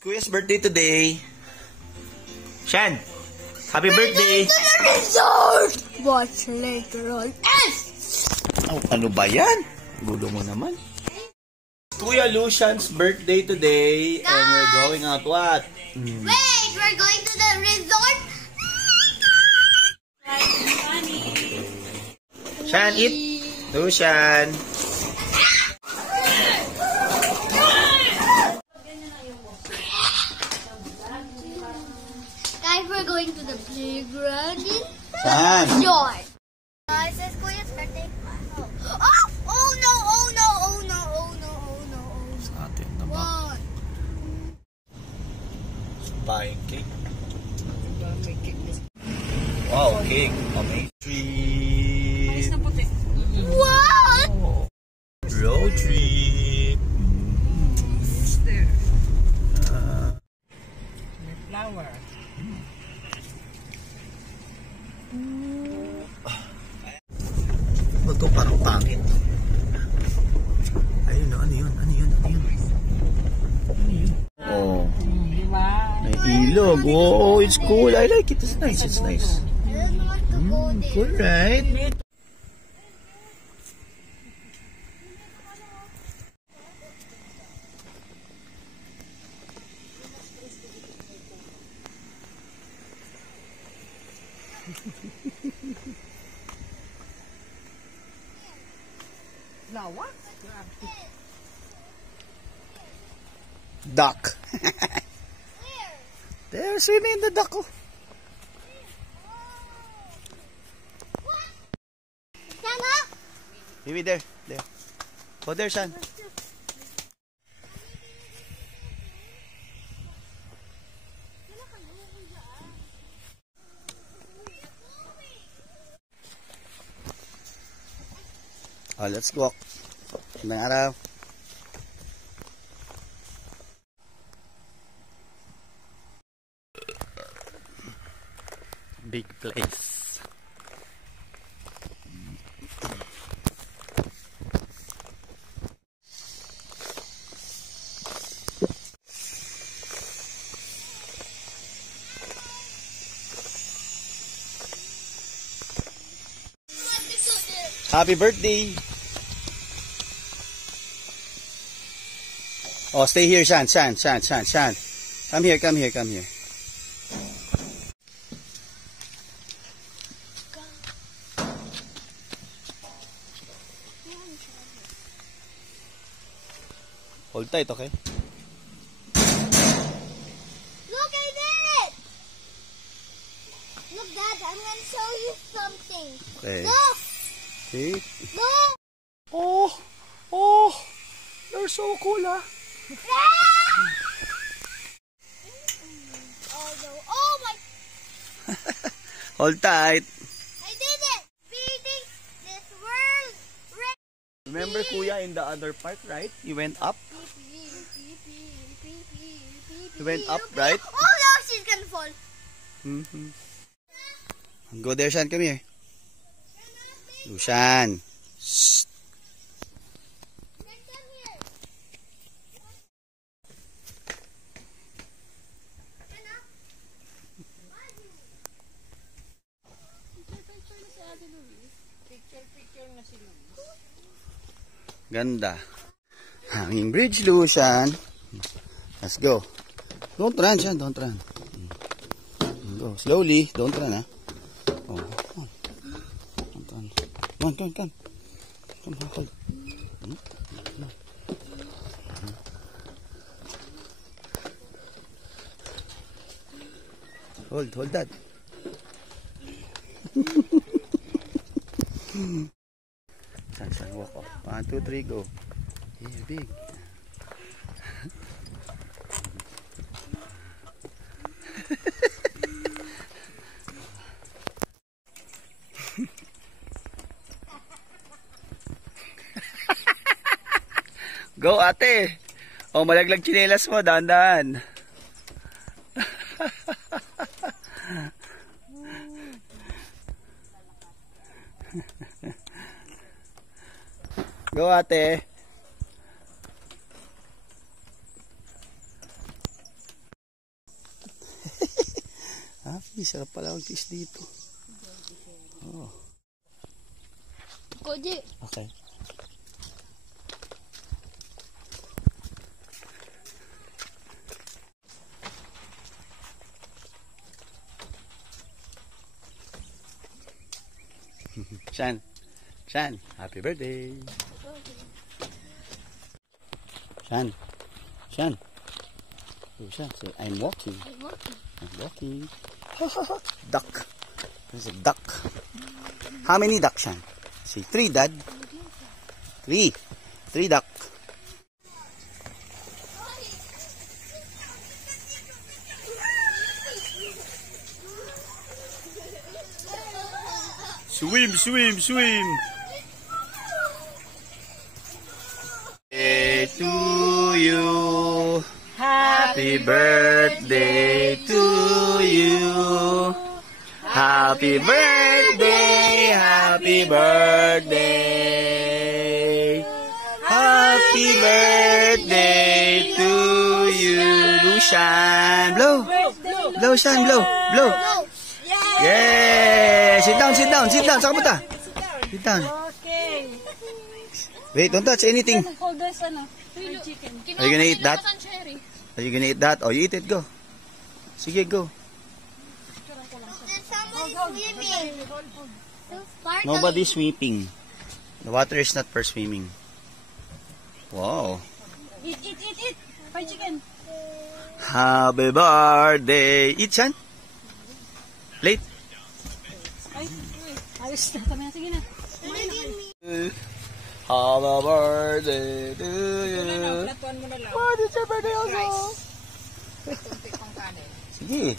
Kuya's birthday today. Shan, happy birthday! To the resort! Watch later on. Oh, ano ba yan? Gulo mo naman. Kuya Lucian's birthday today. And we're going out what? Wait, we're going to the resort? Shan, eat! Lucian! Guys, we're going to the playground in Shan! resort. Guys, it's Kuya's birthday. Oh! Oh no! Oh no! Oh no! Oh no! Oh no! Sa atin naman. What? Buying cake. Wow, cake. Amazing. What? Road trip. Flower. Ito parang pangit. Ayun, ano yun? Ano yun? Ano yun? Ano yun? Oh. Diba? May ilog. Oh, it's cool. I like it. It's nice. It's nice. I don't want to go there. Cool, right? Flower? Duck. They're swimming in the duck. Oh. Sana? Maybe there. There. Go there, son. Oh, let's go. Magandang araw. Big place. Happy birthday! Oh, stay here, Shan. Come here, come here, come here. Hold tight, okay? Look, I did it! Look, Dad, I'm gonna show you something. Okay. Look! See? Look! Oh, you're so cool, ah. Oh no! Oh my! Hold tight. I did it! Feeding this world. Remember, Kuya, in the other part, right? You went up. You went up, right? Oh no! She's gonna fall. Go there, Shan. Come here. Lucian. Shh. Picture na si Luis. Ganda. Hanging bridge, Lucian. Let's go. Don't run, Shan. Don't run. Go slowly. Don't run, ah. Oh, come on. Don't run. Come. Come, hold. Hold that. San, walk off. 1, 2, 3, go. Here, big. Go, ate. Oh, malaglag tsinelas mo, dahan-dahan. Go, ate. Sarap pala mag-tiis dito. Oh. Koji. Okay. Shan, happy birthday. Shan. Oh, Shan, say, I'm walking. I'm walking. Duck. There's a duck. How many duck, Shan? Say 3, Dad. 3. 3 duck. Swim. Birthday to you. Happy birthday to you. Happy birthday. Happy birthday. Happy birthday to you. Lushan. Blow. Blow, Shan. Blow. Yeah! Sit down. Saka punta. Sit down. Okay. Wait, don't touch anything. Hold this, chicken. Are you gonna eat that? Are you gonna eat that? Oh, you eat it. Go. Sige, go. There's someone swimming. Nobody's sweeping. The water is not for swimming. Wow. Eat. Fried chicken. Happy birthday. Eat, Shan. Plate. Ay, ayos na kami. Sige na. Happy birthday to you. Platuan mo na lang. What is your birthday also? Tuntik pang kanin. Sige.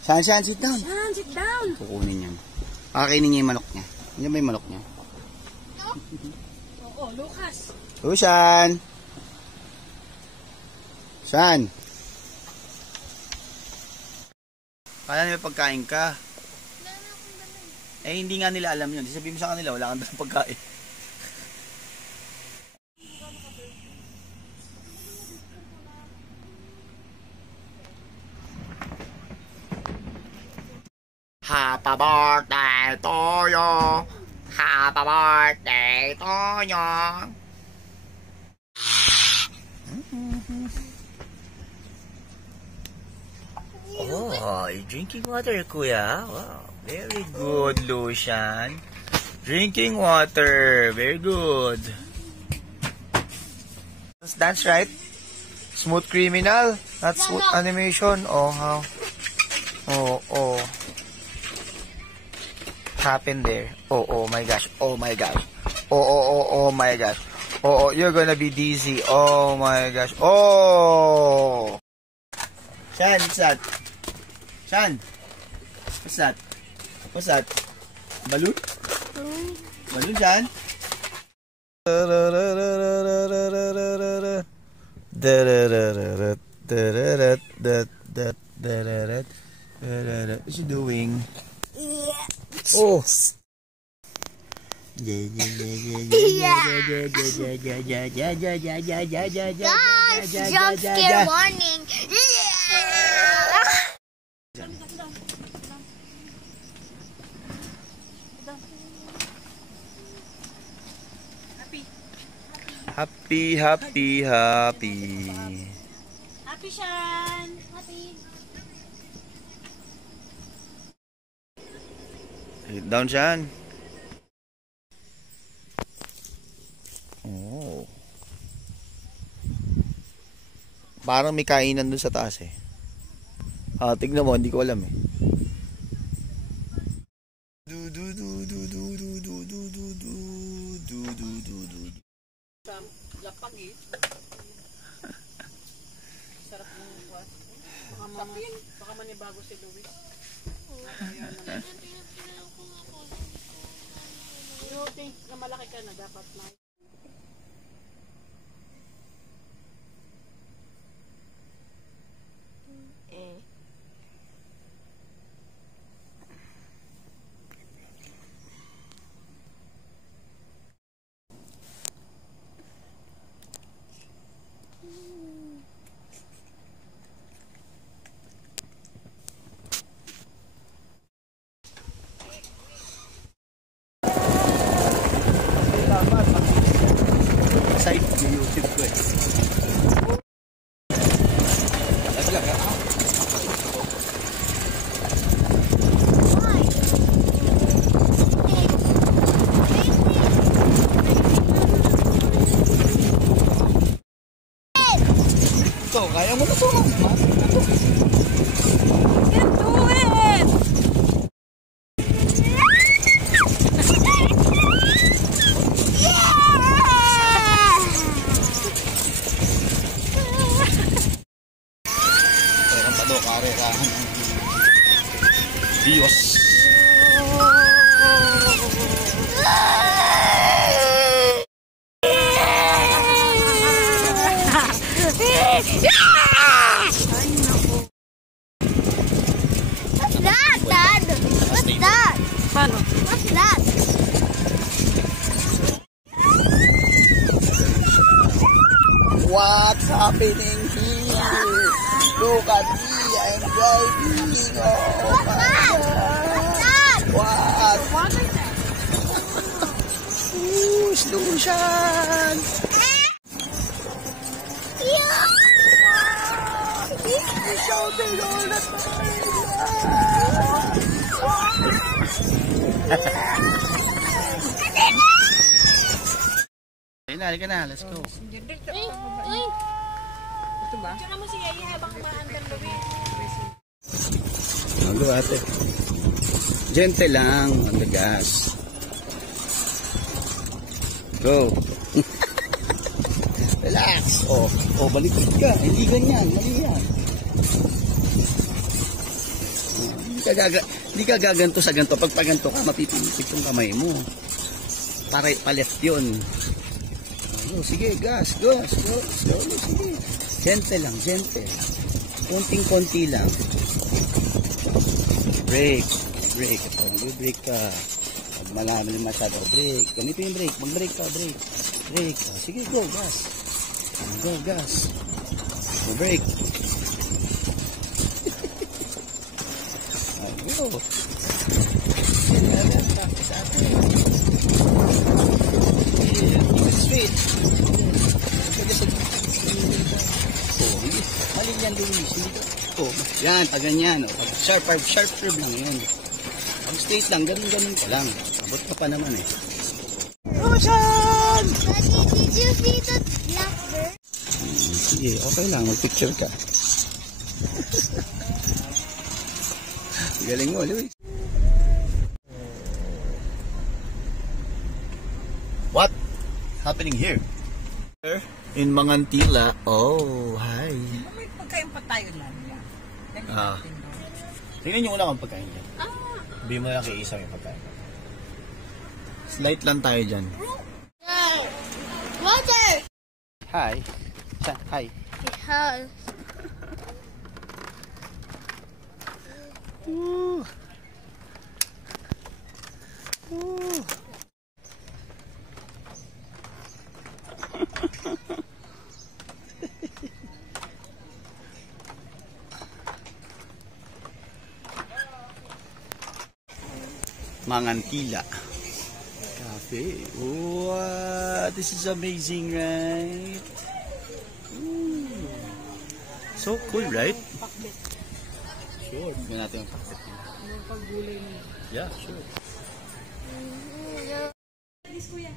Shan, sit down. Shan, sit down. Kukunin yan. Kakainin niya yung manok niya. Yan ba yung manok niya? Oo, Lucas. Oh, Shan. Kala nila pagkain ka. Eh, hindi nga nila alam yun. Sabihin mo sa kanila, wala kang dalang pagkain. Happy birthday to you. Happy birthday to you. Oh, you're drinking water, Kuya. Wow, very good, Lushan. Drinking water, very good. That's right. Smooth criminal, not smooth animation. Oh, how? Oh. Happened there. Oh my gosh. Oh my gosh. Oh my gosh. Oh, you're gonna be dizzy. Oh my gosh. Oh. Shan, what's that? Shan, what's that? What's that? Balloon? Balloon, Shan? What's he doing? Oh. Guys, jump scare warning. Happy. Happy, Shan. Happy. Down, Shan. Oh. Parang may kainan dun sa taas eh. Tignan mo, hindi ko alam eh. Lapag eh. Sarap ng buwan. Baka manibago si Luis. You think na malaki ka na dapat na. Can't do it! Meron pa daw karerahan ng Diyos. What's that, Dad? What's that? Paano? What's that? What's happening here? Look at me, I'm driving. Oh my God. What? Ooh, slow motion. Shouting all the time. Halika na, let's go. Ito ba? Diyan mo siya habang umaandar Louie. Ano ate? Gentle lang on the gas. Go. Relax. Oh, balikid ka. Hindi ganyan. Mali yan. Hindi ka gaganto sa ganto. Pag paganto ka, mapipinipit yung kamay mo. Para palit yun. Oh, sige, gas. Go. Slowly, sige. Gentle lang, gentle. Konting-konti lang. Brake. Mag-brake ka. Pag malaman masyado, brake. Ganito yung brake. Mag-brake ka, brake. Sige, go, gas. Go, gas. Go, brake. Go. Straight. Mali yan, Luis. Yan, pag ganyan. Sharp curve lang yan. Pag straight lang, ganun ka lang. Abot ka pa naman eh. Ocean! Daddy, did you see the blackbird? Sige, okay lang. Mag-picture ka. Galing mo, Luis. What happening here? In Mangantila. Oh, hi. May pagkain pa tayo lang. Tingnan nyo muna kung pagkain dyan. Hindi mo lang kay isa yung pagkain. Slight lang tayo dyan. Water! Hi. Hi. It has. Woo. Woo. Mangantila Cafe. Wow, this is amazing, right? Ooh. So cool, right? Sure. Tignan natin yung pakbet niya. Yung paggulay niya. Yeah, sure. Please, kuya.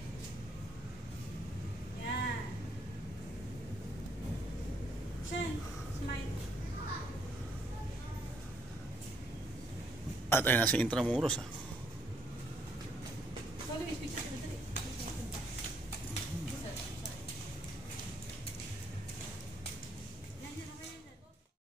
Yan. Shen, smile. At ay nasa Intramuros ah.